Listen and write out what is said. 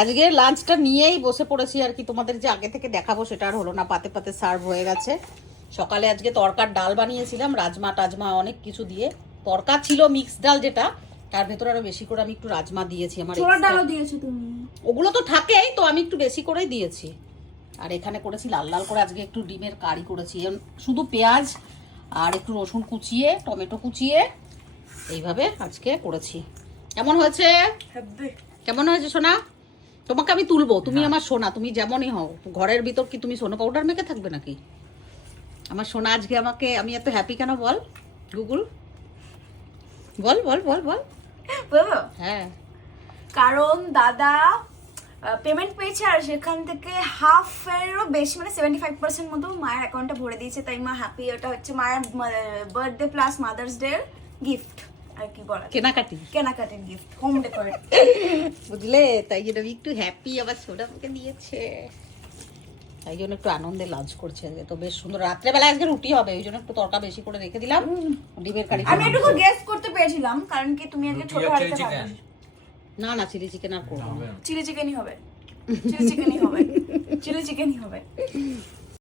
আজকে লাঞ্চটা নিয়েই বসে পড়েছি আর কি, তোমাদের যে আগে থেকে দেখাবো সেটা আর হলো না, পাতে পাতে সার্ভ হয়ে গেছে। সকালে আজকে তরকার ডাল বানিয়েছিলাম, রাজমা টাজমা অনেক কিছু দিয়ে তরকা ছিল, মিক্স ডাল যেটা, তার ভেতরে আরো বেশি করে আমি একটু রাজমা দিয়েছি। আমার ছোলা ডালও দিয়েছো তুমি? ওগুলো তো থাকেই, তো আমি একটু বেশি করেই দিয়েছি। আর এখানে করেছি লাল লাল করে আজকে একটু ডিমের কারি করেছি, শুধু পেঁয়াজ আর একটু রসুন কুচিয়ে, টমেটো কুচিয়ে এইভাবে আজকে করেছি। কেমন হয়েছে? কেমন হয়েছে সোনা? তোমাকে আমি তুলবো, তুমি আমার সোনা, তুমি যেমনই হও। ঘরের ভিতর কি তুমি সোনা পাউডার মেখে থাকবে নাকি? আমার সোনা আজকে আমাকে, আমি এত হ্যাপি কেন বল গুগল? বল বল বল বল। বলো। হ্যাঁ, কারণ দাদা পেমেন্ট পেয়েছে আর সেখান থেকে হাফেরও বেশি মানে 75% মতো মায়ের অ্যাকাউন্টে ভরে দিয়েছে, তাই মা হ্যাপি। ওটা হচ্ছে মায়ের birthday plus mother's day gift আর কি বলা, কেনাকাটির গিফট, হোম ডেকোরেট, বুঝলে? তাই জন্য আমি একটু হ্যাপি, আবার সোনা আমাকে দিয়েছে, তাই জন্য একটু আনন্দে লাঞ্চ করছে আজকে। তো বেশ সুন্দর, রাত্রেবেলা আজকে রুটি হবে, ওই জন্য একটু তরকা বেশি করে রেখে দিলাম, ডিমের কারি। আমি একটু গেস করতে পেরেছিলাম কারণ কি তুমি আজকে ছোট বাড়িতে থাকো। না না, চিলি চিকেন আর করবো না, চিলি চিকেনই হবে, চিলি চিকেনই হবে, চিলি চিকেনই হবে।